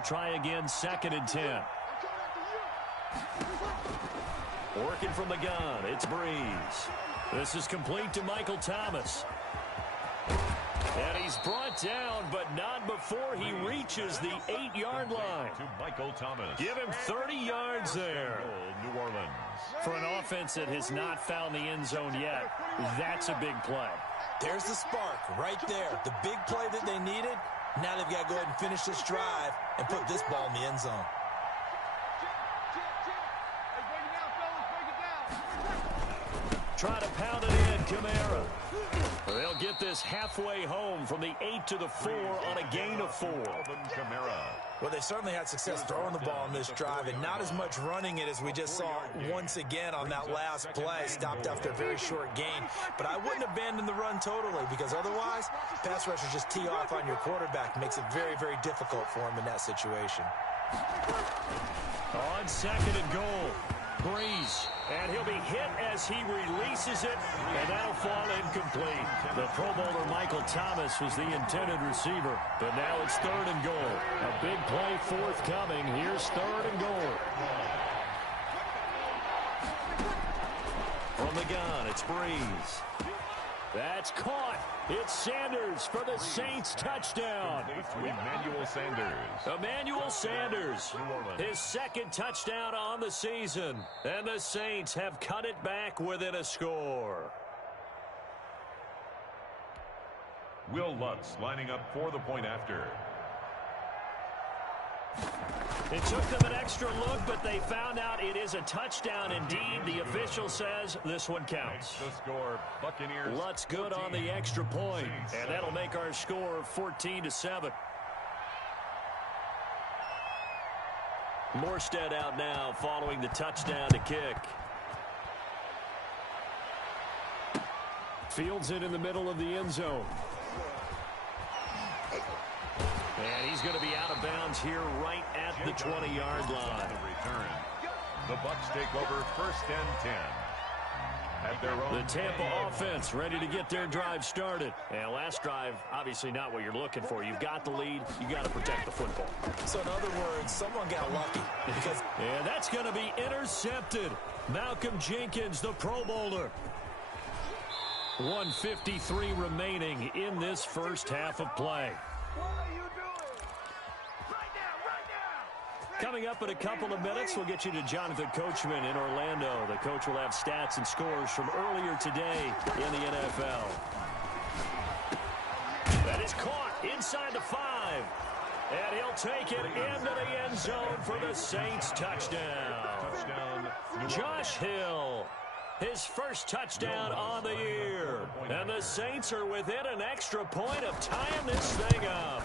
They'll try again, 2nd and 10. Working from the gun, it's Breeze. This is complete to Michael Thomas. And he's brought down, but not before he reaches the 8-yard line. To Michael Thomas. Give him 30 yards there. New Orleans. For an offense that has not found the end zone yet, that's a big play. There's the spark right there. The big play that they needed. Now they've got to go ahead and finish this drive and put this ball in the end zone. Try to pound it in, Kamara. They'll get this halfway home from the 8 to the 4 on a gain of 4. Well, they certainly had success throwing the ball on this drive and not as much running it as we just saw once again on that last play. Stopped after a very short gain. But I wouldn't abandon the run totally because otherwise, pass rushers just tee off on your quarterback. Makes it very, very difficult for him in that situation. On 2nd and goal. Breeze, and he'll be hit as he releases it, and that'll fall incomplete. The Pro Bowler Michael Thomas was the intended receiver, but now it's 3rd and goal. A big play forthcoming. Here's 3rd and goal. From the gun, it's Breeze. That's caught. It's Sanders for the Saints touchdown. Emmanuel Sanders. Emmanuel Sanders, his 2nd touchdown on the season. And the Saints have cut it back within a score. Will Lutz lining up for the point after. It took them an extra look, but they found out it is a touchdown indeed. The official says this one counts. The score, Buccaneers. Lutz good on the extra point, and that'll make our score 14-7. Morstead out now following the touchdown to kick. Fields it in the middle of the end zone. And he's going to be out of bounds here right at the 20-yard line. Return. The Bucs take over 1st and 10. At their own. The Tampa offense ready to get their drive started. And last drive, obviously not what you're looking for. You've got the lead. You got to protect the football. So in other words, someone got lucky. Because and that's going to be intercepted. Malcolm Jenkins, the Pro Bowler. 1:53 remaining in this first half of play. Coming up in a couple of minutes, we'll get you to Jonathan Coachman in Orlando. The coach will have stats and scores from earlier today in the NFL. That is caught inside the 5. And he'll take it into the end zone for the Saints touchdown. Josh Hill, his first touchdown on the year. And the Saints are within an extra point of tying this thing up.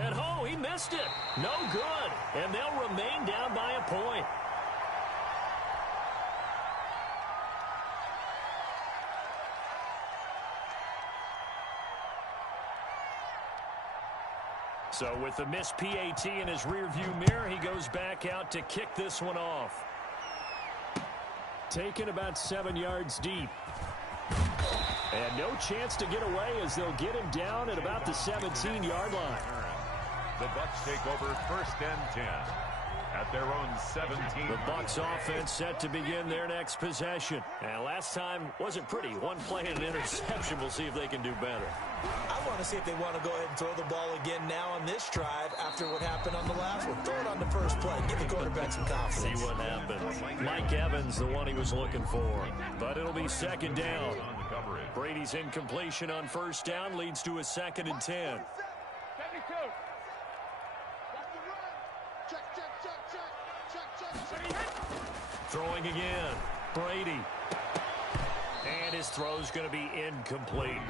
And oh, he missed it. No good. And they'll remain down by a point. So with the missed PAT in his rearview mirror, he goes back out to kick this one off. Taken about 7 yards deep. And no chance to get away as they'll get him down at about the 17-yard line. The Bucs take over 1st and 10 at their own 17. The Bucs offense set to begin their next possession. And last time wasn't pretty. One play and an interception. We'll see if they can do better. I want to see if they want to go ahead and throw the ball again now on this drive after what happened on the last one. Throw it on the first play. Give the quarterback some confidence. See what happens. Mike Evans, the one he was looking for. But it'll be 2nd down. Brady's incompletion on 1st down leads to a 2nd and 10. Throwing again. Brady. And his throw's going to be incomplete.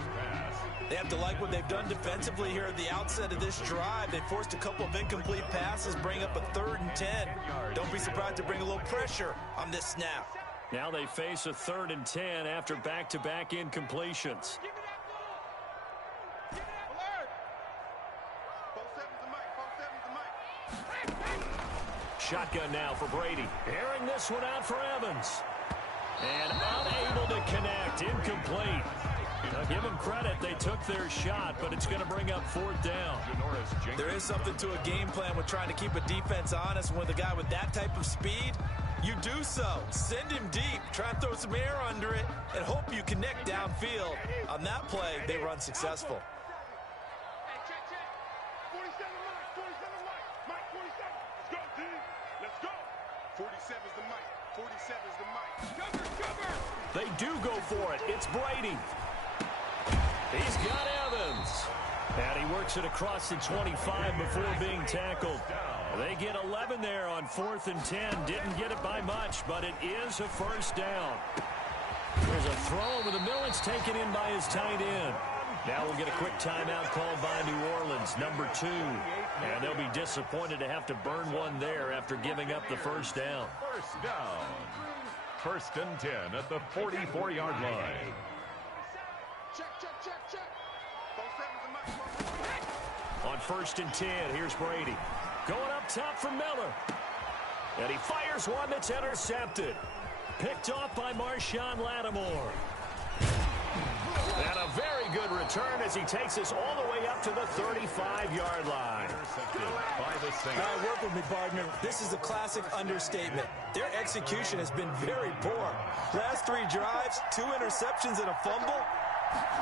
They have to like what they've done defensively here at the outset of this drive. They forced a couple of incomplete passes, bring up a 3rd and 10. Don't be surprised to bring a little pressure on this snap. Now they face a 3rd and 10 after back-to-back incompletions. Shotgun now for Brady. Airing this one out for Evans. And unable to connect. Incomplete. Give them credit. They took their shot, but it's going to bring up 4th down. There is something to a game plan with trying to keep a defense honest. With a guy with that type of speed, you do so. Send him deep. Try and throw some air under it and hope you connect downfield. On that play, they run successful. Hey, check. 47 Mike. 47. Let's go, D. Let's go. 47's the Mike. 47's the Mike. Cover. They do go for it. It's Brady. He's got Evans. And he works it across the 25 before being tackled. They get 11 there on 4th and 10. Didn't get it by much, but it is a 1st down. There's a throw over the middle. It's taken in by his tight end. Now we'll get a quick timeout called by New Orleans, number 2. And they'll be disappointed to have to burn one there after giving up the 1st down. 1st down. 1st and 10 at the 44-yard line. Check. On 1st and 10, here's Brady. Going up top for Miller. And he fires one that's intercepted. Picked off by Marshawn Lattimore. And a very good return as he takes us all the way up to the 35-yard line. By the Saints. Now work with me, partner. This is a classic understatement. Their execution has been very poor. Last 3 drives, 2 interceptions and a fumble.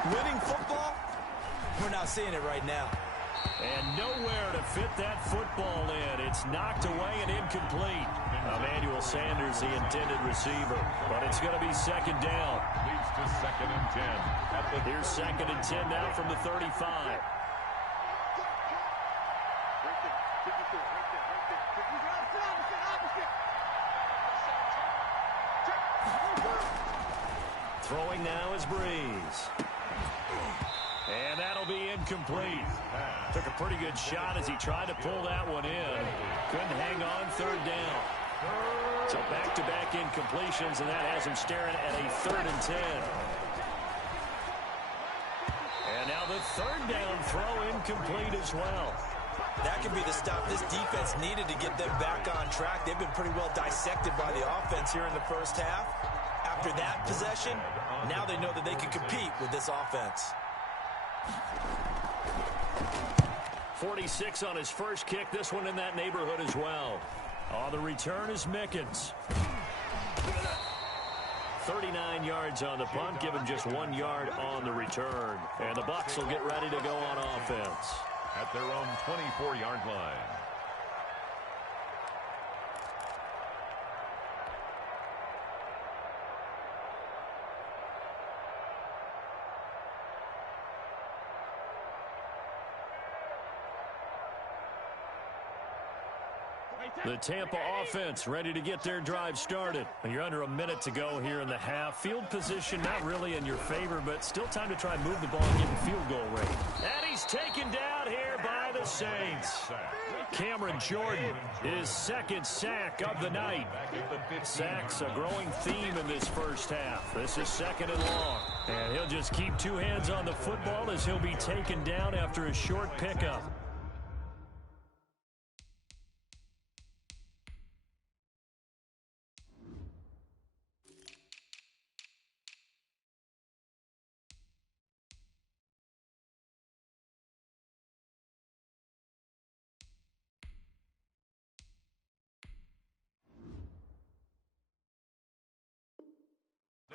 Winning football? We're not seeing it right now. And nowhere to fit that football in. It's knocked away and incomplete. Emmanuel Sanders, the intended receiver. But it's going to be 2nd down. Leads to 2nd and 10. Here's 2nd and 10 now from the 35. Throwing now is Breeze. And that'll be incomplete. Took a pretty good shot as he tried to pull that one in. Couldn't hang on 3rd down. So back-to-back incompletions, and that has him staring at a 3rd and 10. And now the 3rd down throw incomplete as well. That could be the stop this defense needed to get them back on track. They've been pretty well dissected by the offense here in the 1st half. After that possession, now they know that they can compete with this offense. 46 on his first kick. This one in that neighborhood as well. On the return is Mickens. 39 yards on the punt, given just 1 yard on the return. And the Bucs will get ready to go on offense. At their own 24-yard line. The Tampa offense ready to get their drive started. You're under a minute to go here in the half. Field position not really in your favor, but still time to try and move the ball and get a field goal rate. And he's taken down here by the Saints. Cameron Jordan, his 2nd sack of the night. Sacks a growing theme in this 1st half. This is 2nd and long. And he'll just keep 2 hands on the football as he'll be taken down after a short pickup.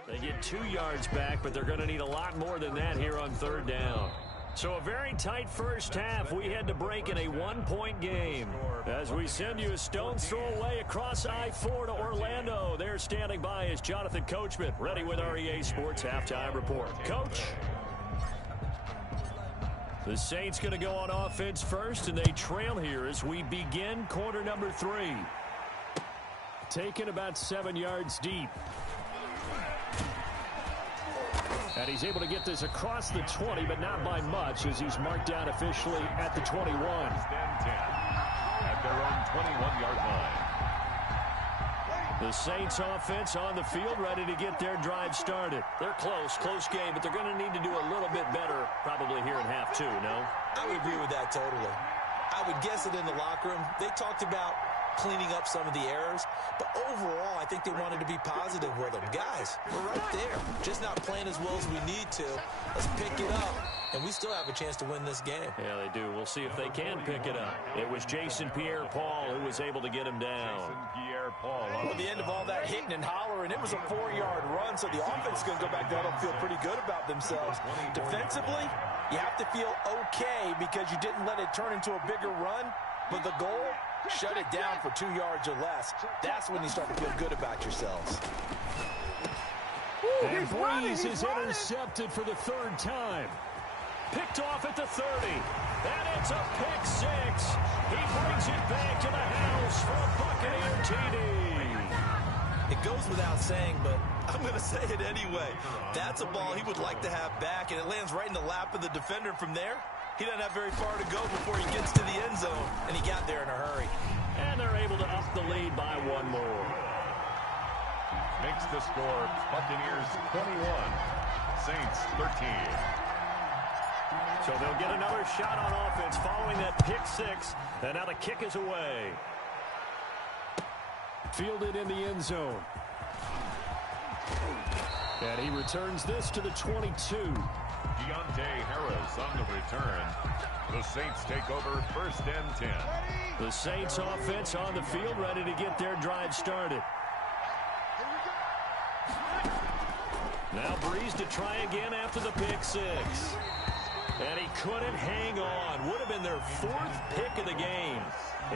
They get 2 yards back, but they're going to need a lot more than that here on 3rd down. So a very tight 1st half. We had to break in a 1-point game. As we send you a stone's throw away across I-4 to Orlando. There standing by is Jonathan Coachman, ready with our EA Sports Halftime Report. Coach? The Saints going to go on offense first, and they trail here as we begin quarter number 3. Taken about 7 yards deep. And he's able to get this across the 20, but not by much, as he's marked down officially at the 21. At their own 21-yard line. The Saints offense on the field, ready to get their drive started. They're close game, but they're going to need to do a little bit better probably here in half 2, no? I would agree with that totally. I would guess it in the locker room. They talked about cleaning up some of the errors. But overall, I think they wanted to be positive with them. Guys, we're right there. Just not playing as well as we need to. Let's pick it up, and we still have a chance to win this game. Yeah, they do. We'll see if they can pick it up. It was Jason Pierre-Paul who was able to get him down. Jason Pierre-Paul. At the end of all that hitting and hollering, it was a 4-yard run, so the offense is going to go back there and feel pretty good about themselves. Defensively, you have to feel okay because you didn't let it turn into a bigger run, but the goal, shut it down for 2 yards or less. That's when you start to feel good about yourselves. And Breeze is intercepted for the 3rd time. Picked off at the 30. And it's a pick 6. He brings it back to the house for a Buccaneer TD. It goes without saying, but I'm going to say it anyway. That's a ball he would like to have back, and it lands right in the lap of the defender. From there, he doesn't have very far to go before he gets to the end zone, and he got there in a hurry. And they're able to up the lead by 1 more. Makes the score Buccaneers 21, Saints 13. So they'll get another shot on offense following that pick 6. And now the kick is away. Fielded in the end zone. And he returns this to the 22. Deontay Harris on the return. The Saints take over 1st and 10. The Saints offense on the field, ready to get their drive started. Now Breeze to try again after the pick 6. And he couldn't hang on. Would have been their 4th pick of the game.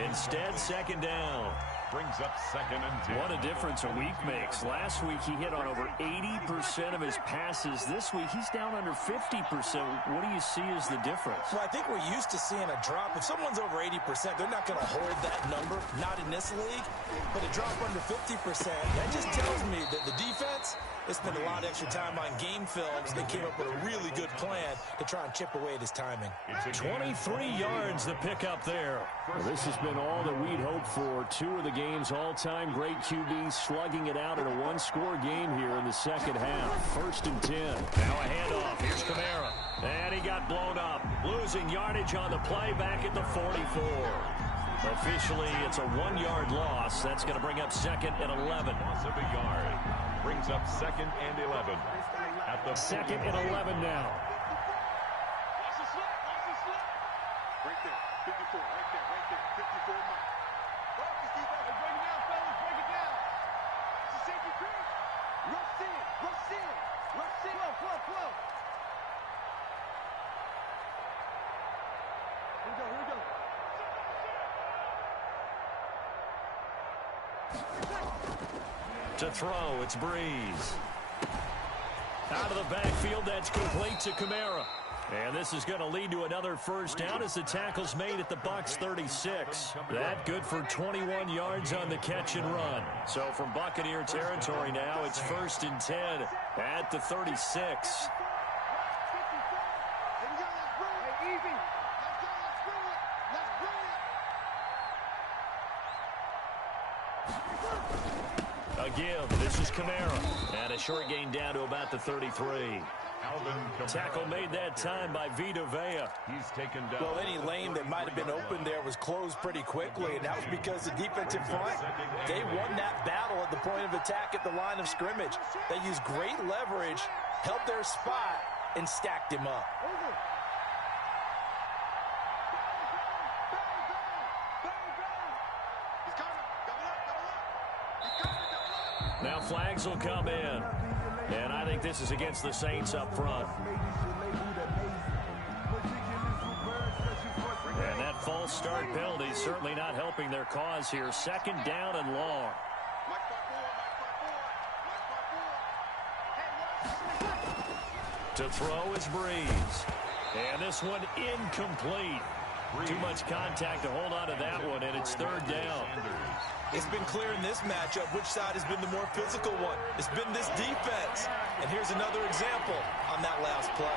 Instead, 2nd down. Brings up 2nd and 10. What a difference a week makes. Last week he hit on over 80% of his passes. This week he's down under 50%. What do you see as the difference? Well, I think we're used to seeing a drop. If someone's over 80%, they're not going to hold that number. Not in this league. But a drop under 50%, that just tells me that the defense, they spent a lot of extra time on game films. They came up with a really good plan to try and chip away at his timing. 23 yards the pickup there. Well, this has been all that we'd hoped for. 2 of the game's all-time great QBs slugging it out in a 1-score game here in the 2nd half. 1st and 10. Now a handoff. Here's Kamara. And he got blown up. Losing yardage on the play back at the 44. Officially, it's a 1-yard loss. That's going to bring up 2nd and 11. Loss of a yard. Brings up 2nd and 11. At the 2nd and 11 now. Right there, 54, right there, 54 Mike. Break it down, fellas, break it down. It's a safety creep. Rush in. Flow. Here we go. To throw, it's Breeze. Out of the backfield, that's complete to Kamara. And this is going to lead to another 1st down as the tackle's made at the Bucs 36. That good for 21 yards on the catch and run. So from Buccaneer territory now, it's 1st and 10 at the 36. A give. This is Kamara. And a short gain down to about the 33. Tackle made that time by Vita Vea. He's taken down. Well, any lane that might have been open there was closed pretty quickly, and that was because the defensive front, they won that battle at the point of attack at the line of scrimmage. They used great leverage, held their spot, and stacked him up. Now flags will come in. And I think this is against the Saints up front. And that false start penalty certainly not helping their cause here. 2nd down and long. To throw is Breeze. And this one incomplete. Too much contact to hold on to that one, and it's 3rd down. It's been clear in this matchup which side has been the more physical one. It's been this defense. And here's another example on that last play.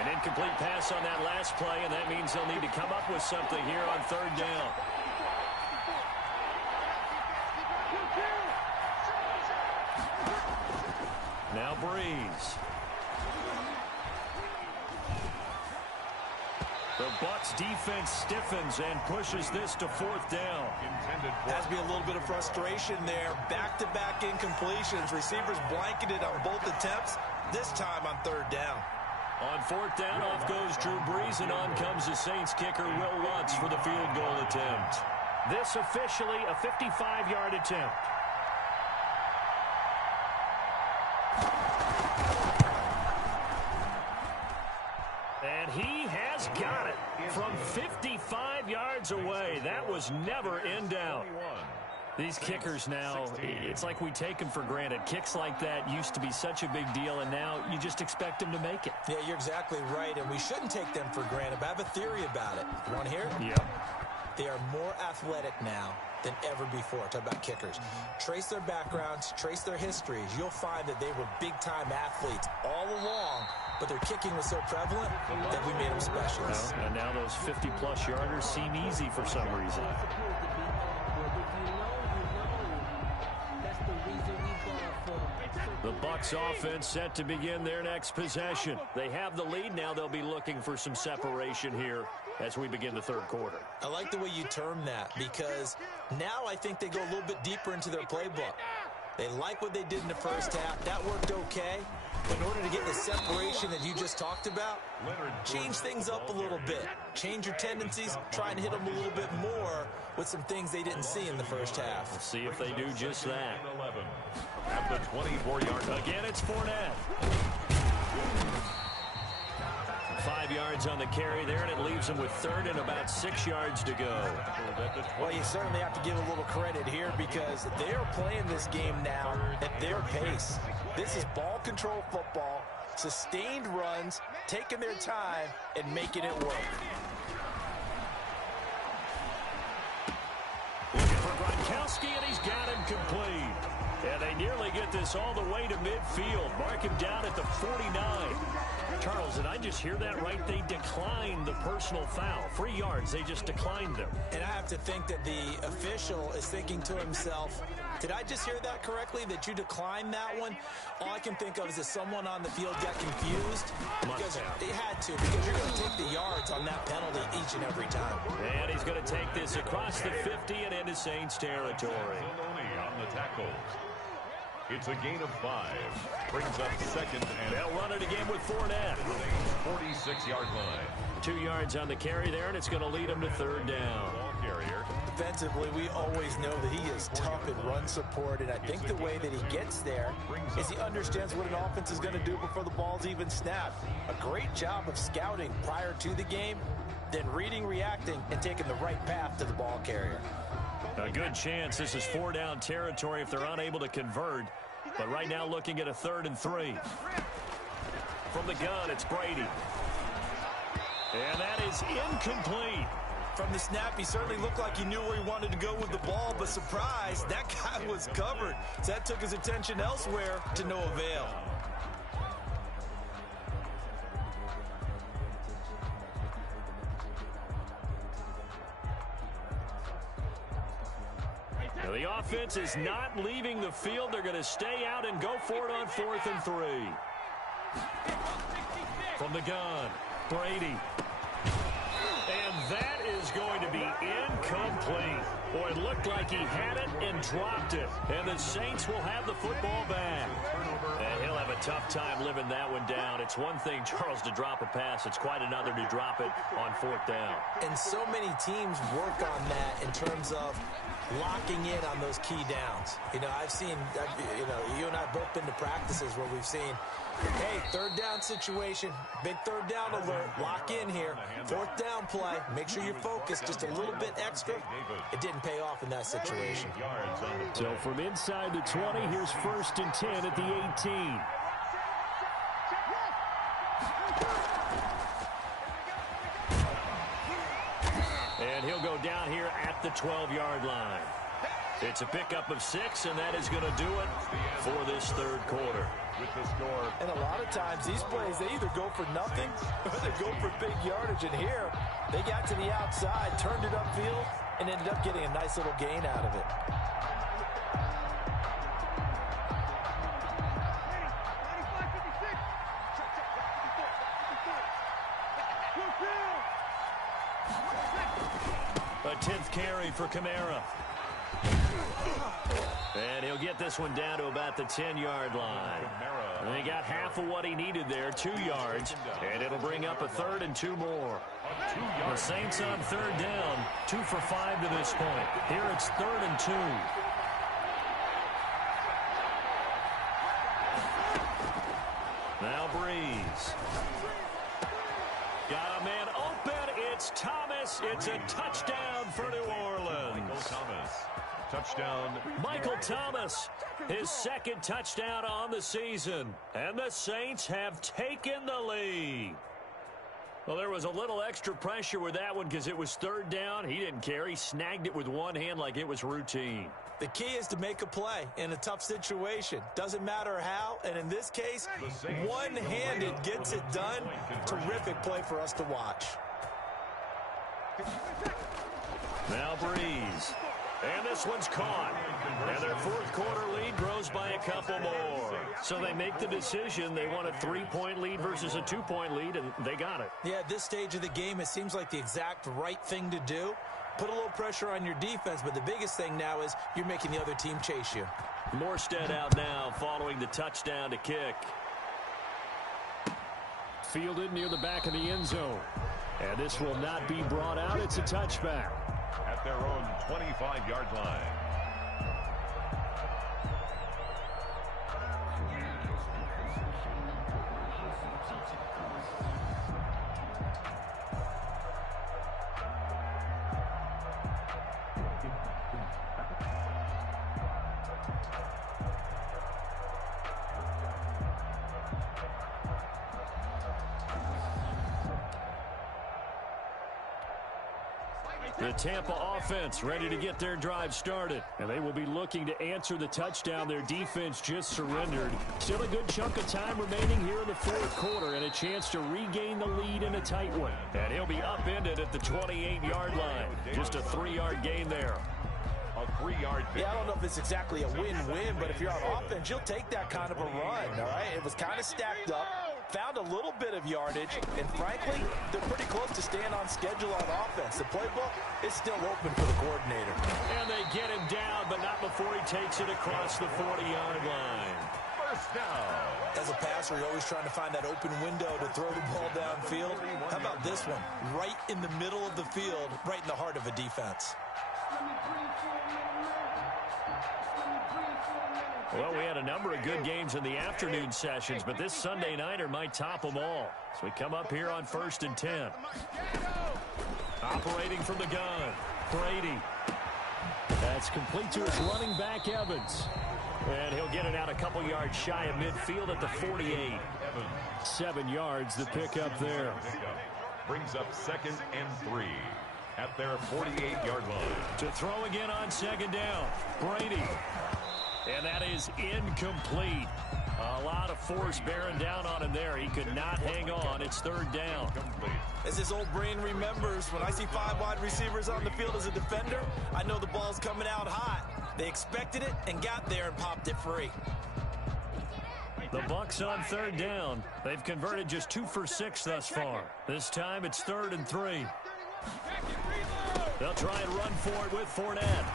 An incomplete pass on that last play, and that means they'll need to come up with something here on 3rd down. Now Breeze. The Bucs defense stiffens and pushes this to 4th down. Has to be a little bit of frustration there. Back-to-back incompletions. Receivers blanketed on both attempts, this time on 3rd down. On 4th down, off goes Drew Brees, and on comes the Saints kicker, Will Lutz, for the field goal attempt. This officially a 55-yard attempt. And he has got it from 55 yards away. That was never in doubt. These kickers now, it's like we take them for granted. Kicks like that used to be such a big deal, and now you just expect them to make it. Yeah, you're exactly right, and we shouldn't take them for granted. But I have a theory about it. You want to hear it? Yep. They are more athletic now than ever before. Talk about kickers. Trace their backgrounds, trace their histories. You'll find that they were big-time athletes all along, but their kicking was so prevalent that we made them specialists. Well, and now those 50-plus yarders seem easy for some reason. The Bucs offense set to begin their next possession. They have the lead. Now they'll be looking for some separation here as we begin the 3rd quarter. I like the way you term that, because now I think they go a little bit deeper into their playbook. They like what they did in the first half. That worked okay. But in order to get the separation that you just talked about, change things up a little bit. Change your tendencies. Try and hit them a little bit more with some things they didn't see in the first half. We'll see if they do just that. At the 24-yard line. Again, it's Fournette. 5 yards on the carry there, and it leaves them with 3rd and about 6 yards to go. Well, you certainly have to give a little credit here, because they are playing this game now at their pace. This is ball control football, sustained runs, taking their time, and making it work. Looking for Gronkowski, and he's got him complete. And they nearly get this all the way to midfield. Mark him down at the 49. Charles, did I just hear that right? They declined the personal foul. 3 yards, they just declined them. And I have to think that the official is thinking to himself, did I just hear that correctly, that you declined that one? All I can think of is that someone on the field got confused. Because they had to, because you're going to take the yards on that penalty each and every time. And he's going to take this across the 50 and into Saints territory. On the tackles. It's a gain of 5. Brings up 2nd and... They'll run it again with Fournette. 46-yard line. 2 yards on the carry there, and it's going to lead him to 3rd down. Ball carrier. Defensively, we always know that he is tough in run support, and I think the way that he gets there is he understands what an offense is going to do before the ball's even snapped. A great job of scouting prior to the game, then reading, reacting, and taking the right path to the ball carrier. A good chance this is 4-down territory if they're unable to convert. But right now looking at a 3rd and 3. From the gun, it's Brady. And that is incomplete. From the snap, he certainly looked like he knew where he wanted to go with the ball, but surprise, that guy was covered. So that took his attention elsewhere to no avail. Now the offense is not leaving the field. They're going to stay out and go for it on 4th and 3. From the gun, Brady. And that is going to be incomplete. Boy, it looked like he had it and dropped it. And the Saints will have the football back. And he'll have a tough time living that one down. It's one thing, Charles, to drop a pass. It's quite another to drop it on 4th down. And so many teams work on that in terms of locking in on those key downs. You know, you and I have both been to practices where we've seen, hey, 3rd down situation, big 3rd down alert, lock in here, 4th down play, make sure you're focused just a little bit extra. It didn't pay off in that situation. So from inside the 20, here's 1st and 10 at the 18. And he'll go down here at the 12-yard line. It's a pickup of 6, and that is going to do it for this 3rd quarter. With the score. And a lot of times these plays, they either go for nothing or they go for big yardage. And here, they got to the outside, turned it upfield, and ended up getting a nice little gain out of it. 4th carry for Kamara. And he'll get this one down to about the 10-yard line. And he got half of what he needed there, 2 yards. And it'll bring up a 3rd and 2 more. The Saints on 3rd down, 2 for 5 to this point. Here it's 3rd and 2. Now Breeze. Got a man open. It's Thomas. It's a touchdown for New Orleans. Michael Thomas. Touchdown. Michael Thomas, his 2nd touchdown on the season. And the Saints have taken the lead. Well, there was a little extra pressure with that one because it was 3rd down. He didn't care. He snagged it with one hand like it was routine. The key is to make a play in a tough situation. Doesn't matter how, and in this case, one-handed gets it done. Terrific play for us to watch. Now Breeze. And this one's caught. And their 4th quarter lead grows by a couple more. So they make the decision. They want a 3-point lead versus a 2-point lead, and they got it. Yeah, at this stage of the game, it seems like the exact right thing to do. Put a little pressure on your defense, but the biggest thing now is you're making the other team chase you. Morstead out now following the touchdown to kick. Fielded near the back of the end zone. And this will not be brought out. It's a touchback. At their own 25-yard line. The Tampa offense ready to get their drive started. And they will be looking to answer the touchdown their defense just surrendered. Still a good chunk of time remaining here in the 4th quarter and a chance to regain the lead in a tight one. And he'll be upended at the 28-yard line. Just a 3-yard gain there. A 3-yard gain. Yeah, I don't know if it's exactly a win-win, but if you're on offense, you'll take that kind of a run, all right? It was kind of stacked up. Found a little bit of yardage, and frankly, they're pretty close to staying on schedule on offense. The playbook is still open for the coordinator. And they get him down, but not before he takes it across the 40-yard line. First down. As a passer, you're always trying to find that open window to throw the ball downfield. How about this one? Right in the middle of the field, right in the heart of a defense. Well, we had a number of good games in the afternoon sessions, but this Sunday nighter might top them all. So we come up here on 1st and 10. Operating from the gun, Brady. That's complete to his running back, Evans. And he'll get it out a couple yards shy of midfield at the 48. 7 yards, the pickup there. Brings up 2nd and 3 at their 48-yard line. To throw again on 2nd down, Brady. And that is incomplete. A lot of force bearing down on him there. He could not hang on. It's 3rd down. As his old brain remembers, when I see 5 wide receivers on the field as a defender, I know the ball's coming out hot. They expected it and got there and popped it free. The Bucs on 3rd down. They've converted just 2 for 6 thus far. This time it's 3rd and 3. They'll try and run for it with Fournette.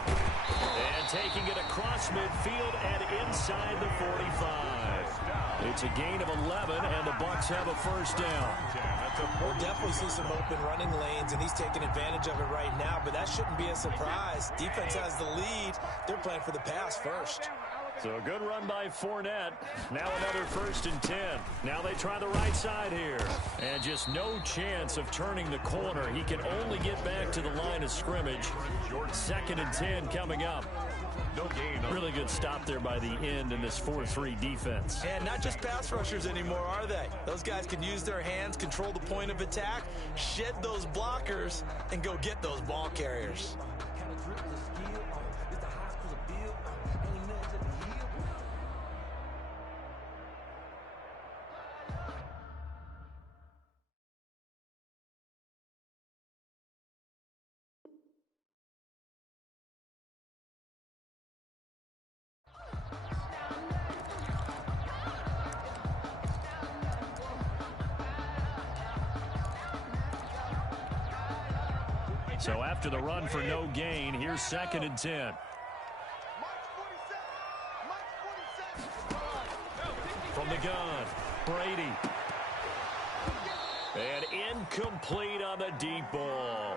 And taking it across midfield and inside the 45. It's a gain of 11, and the Bucs have a 1st down. We'll definitely see some open running lanes, and he's taking advantage of it right now, but that shouldn't be a surprise. Defense has the lead. They're playing for the pass first. So a good run by Fournette. Now another 1st and 10. Now they try the right side here. And just no chance of turning the corner. He can only get back to the line of scrimmage. 2nd and 10 coming up. No gain. Really good stop there by the end in this 4-3 defense. And not just pass rushers anymore, are they? Those guys can use their hands, control the point of attack, shed those blockers, and go get those ball carriers. So after the run for no gain, here's 2nd and 10. From the gun, Brady. And incomplete on the deep ball.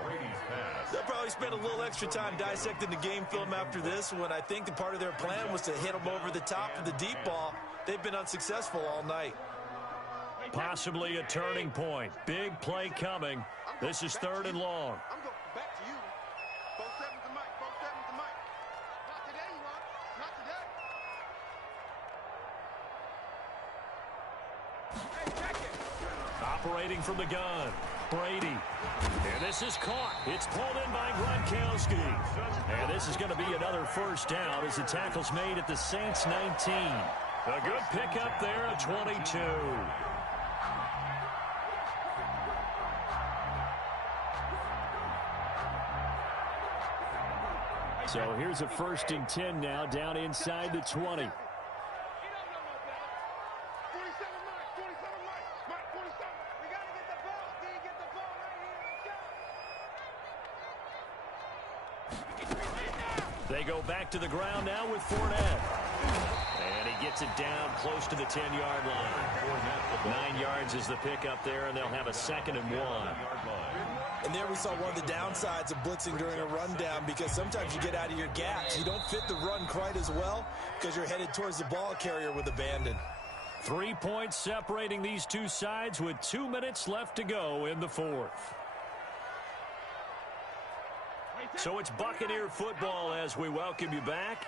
They'll probably spend a little extra time dissecting the game film after this one. I think the part of their plan was to hit them over the top of the deep ball. They've been unsuccessful all night. Possibly a turning point. Big play coming. This is 3rd and long. I'm going back to you. 4-7's the mic. 4-7's the mic. Not today, you want? Not today. Hey, check it. Operating from the gun, Brady. And this is caught. It's pulled in by Markel2021. And this is going to be another 1st down as the tackle's made at the Saints 19. A good pickup there at 22. So here's a 1st and 10 now, down inside the 20. They go back to the ground now with Fournette. And he gets it down close to the 10-yard line. 9 yards is the pickup there, and they'll have a 2nd and 1. And there we saw one of the downsides of blitzing during a rundown, because sometimes you get out of your gaps. You don't fit the run quite as well because you're headed towards the ball carrier with abandon. 3 points separating these two sides with 2 minutes left to go in the 4th. So it's Buccaneer football as we welcome you back.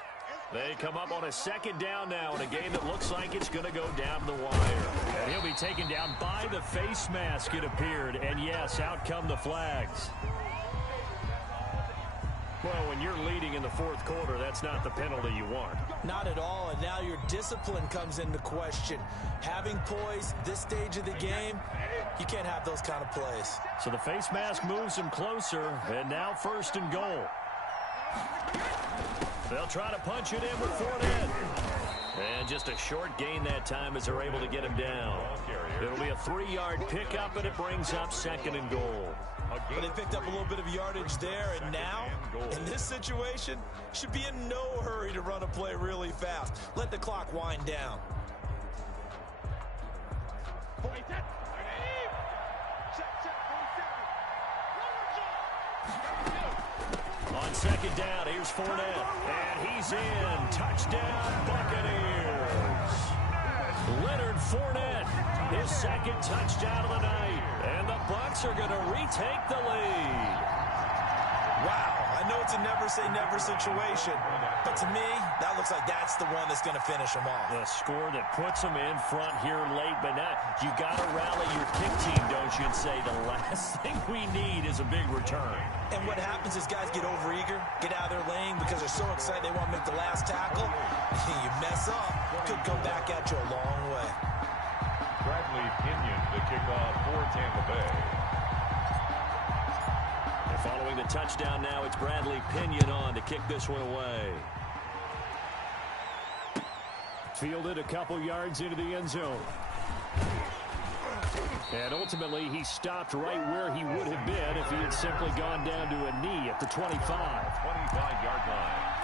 They come up on a 2nd down now in a game that looks like it's going to go down the wire. And he'll be taken down by the face mask, it appeared. And yes, out come the flags. Well, when you're leading in the 4th quarter, that's not the penalty you want. Not at all, and now your discipline comes into question. Having poise this stage of the game, you can't have those kind of plays. So the face mask moves him closer, and now 1st and goal. They'll try to punch it in with Fournette. And just a short gain that time as they're able to get him down. It'll be a 3-yard pickup, and it brings up 2nd and goal. But they picked up a little bit of yardage there, and now, in this situation, should be in no hurry to run a play really fast. Let the clock wind down. On 2nd down, here's Fournette. And he's in. Touchdown, Buccaneers. Leonard Fournette, his 2nd touchdown of the night. And the Bucs are going to retake the lead. Wow, I know it's a never-say-never situation, but to me, that looks like that's the one that's going to finish them off. The score that puts them in front here late, but now you got to rally your kick team, don't you, and say the last thing we need is a big return. And what happens is guys get overeager, get out of their lane because they're so excited they want to make the last tackle. You mess up, could come back at you a long way. Bradley Pinion, the kickoff for Tampa Bay. Following the touchdown now, it's Bradley Pinion on to kick this one away. Fielded a couple yards into the end zone. And ultimately, he stopped right where he would have been if he had simply gone down to a knee at the 25. 25-yard line.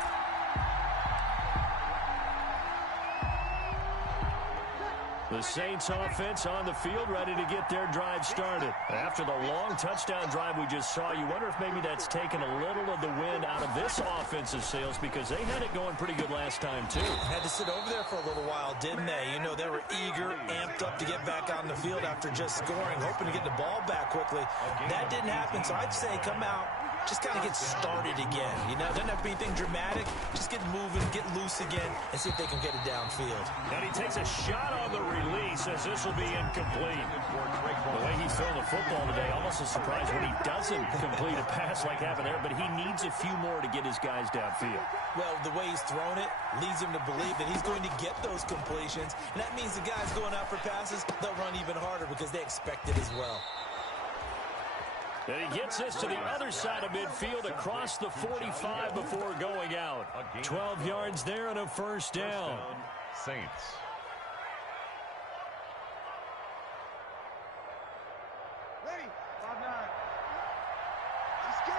The Saints offense on the field, ready to get their drive started. After the long touchdown drive we just saw, you wonder if maybe that's taken a little of the wind out of this offensive sails, because they had it going pretty good last time, too. Had to sit over there for a little while, didn't they? You know, they were eager, amped up to get back on the field after just scoring, hoping to get the ball back quickly. That didn't happen, so I'd say come out, just kind of get started again. You know, doesn't have to be anything dramatic. Just get moving, get loose again, and see if they can get it downfield. And he takes a shot on the release as this will be incomplete. The way he's throwing the football today, almost a surprise when he doesn't complete a pass like happened there, but he needs a few more to get his guys downfield. Well, the way he's thrown it leads him to believe that he's going to get those completions, and that means the guys going out for passes, they'll run even harder because they expect it as well. And he gets us to the other side of midfield across the 45 before going out. 12 yards there and a 1st down. Saints. Ready? 5-9. Let's go.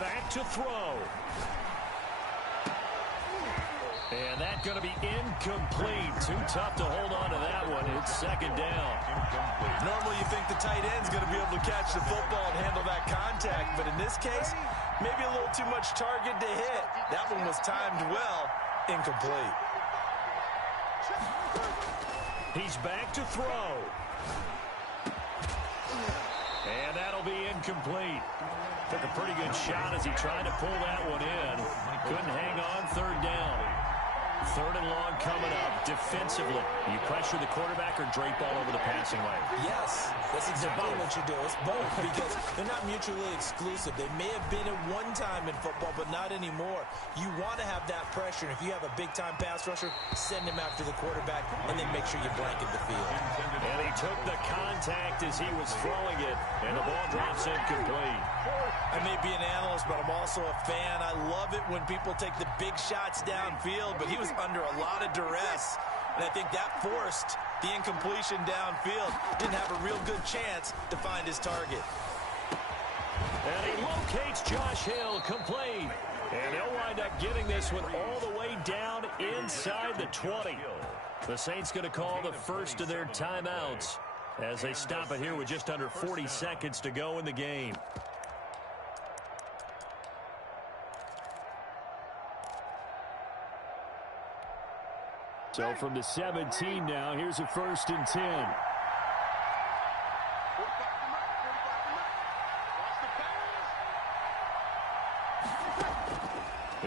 back to throw. And that's going to be incomplete. Too tough to hold on to that one. It's second down. Normally you think the tight end's going to be able to catch the football and handle that contact, but in this case, maybe a little too much target to hit. That one was timed well. Incomplete. He's back to throw. And that'll be incomplete. Took a pretty good shot as he tried to pull that one in. Couldn't hang on. Third down. Third and long coming up. Defensively, you pressure the quarterback or drape all over the passing lane? Yes, that's exactly what you do. It's both because they're not mutually exclusive. They may have been at one time in football, but not anymore. You want to have that pressure. And if you have a big-time pass rusher, send him after the quarterback and then make sure you blanket the field. And he took the contact as he was throwing it, and the ball drops incomplete. I may be an analyst, but I'm also a fan. I love it when people take the big shots downfield, but he was under a lot of duress, and I think that forced the incompletion downfield. Didn't have a real good chance to find his target. And he locates Josh Hill, complete. And they'll wind up getting this one all the way down inside the 20. The Saints going to call the first of their timeouts as they stop it here with just under 40 seconds to go in the game. So from the 17 now, here's a 1st and 10.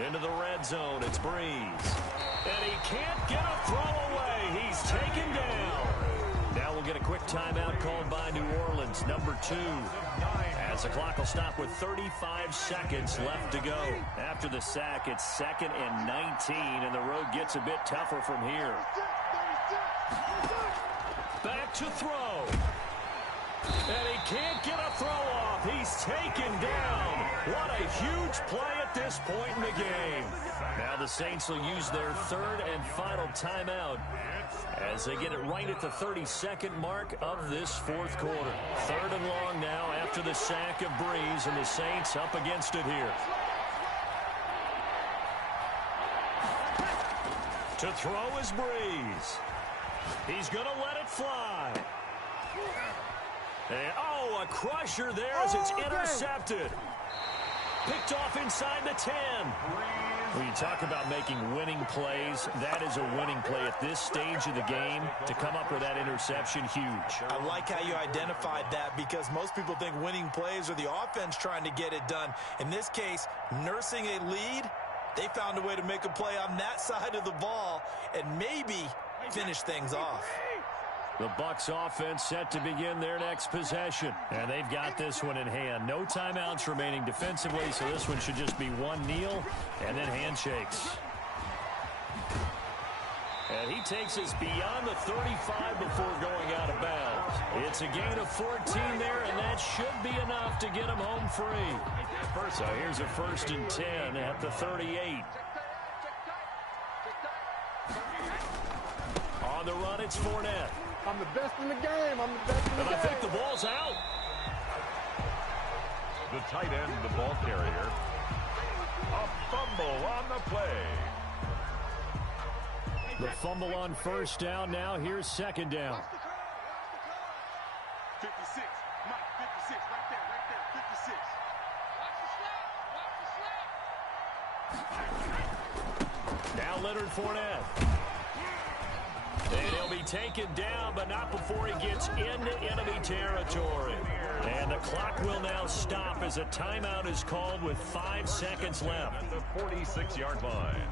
Into the red zone, it's Breeze. And he can't get a throw away. He's taken down. Now we'll get a quick timeout called by New Orleans, number 2. As the clock will stop with 35 seconds left to go. After the sack, it's 2nd and 19, and the road gets a bit tougher from here. Back to throw. And he can't get a throw off. He's taken down. What a huge play at this point in the game. Now the Saints will use their 3rd and final timeout as they get it right at the 32nd mark of this 4th quarter. 3rd and long now after the sack of Breeze, and the Saints up against it here. To throw is Breeze. He's going to let it fly. And, oh, a crusher there as it's intercepted. Picked off inside the 10. When you talk about making winning plays, that is a winning play at this stage of the game. To come up with that interception, huge. I like how you identified that because most people think winning plays are the offense trying to get it done. In this case, nursing a lead, they found a way to make a play on that side of the ball and maybe finish things off. The Bucs offense set to begin their next possession. And they've got this one in hand. No timeouts remaining defensively, so this one should just be one kneel and then handshakes. And he takes us beyond the 35 before going out of bounds. It's a gain of 14 there, and that should be enough to get him home free. So here's a 1st and 10 at the 38. On the run, it's Fournette. I'm the best in the game. I'm the best in the game. And I think the ball's out. The tight end, the ball carrier. A fumble on the play. The fumble on 1st down. Now here's 2nd down. 56. Mike, 56. Right there. 56. Watch the slap. Now Leonard Fournette. And he'll be taken down, but not before he gets into enemy territory. And the clock will now stop as a timeout is called with 5 seconds left. At the 46-yard line.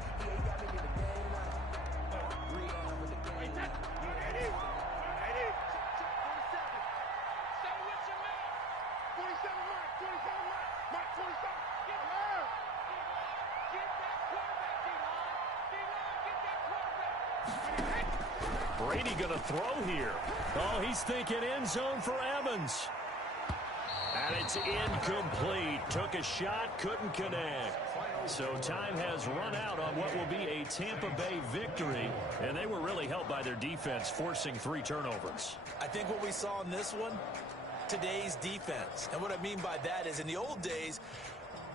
Brady going to throw here. Oh, he's thinking end zone for Evans. And it's incomplete. Took a shot, couldn't connect. So time has run out on what will be a Tampa Bay victory. And they were really helped by their defense, forcing 3 turnovers. I think what we saw in this one, today's defense. And what I mean by that is in the old days,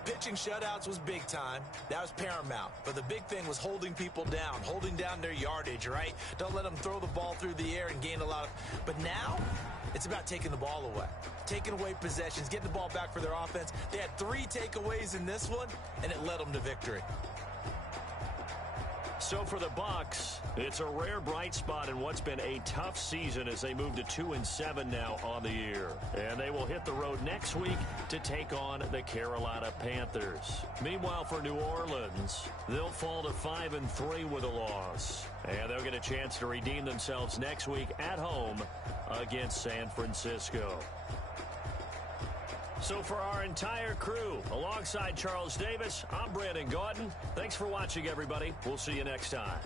Pitching shutouts was big time. That was paramount. But the big thing was holding people down, holding down their yardage, right? Don't let them throw the ball through the air and gain a lot of... But now, it's about taking the ball away. Taking away possessions, getting the ball back for their offense. They had 3 takeaways in this one, and it led them to victory. So for the Bucs, it's a rare bright spot in what's been a tough season as they move to 2-7 now on the year. And they will hit the road next week to take on the Carolina Panthers. Meanwhile, for New Orleans, they'll fall to 5-3 with a loss. And they'll get a chance to redeem themselves next week at home against San Francisco. So for our entire crew, alongside Charles Davis, I'm Brandon Gautin. Thanks for watching, everybody. We'll see you next time.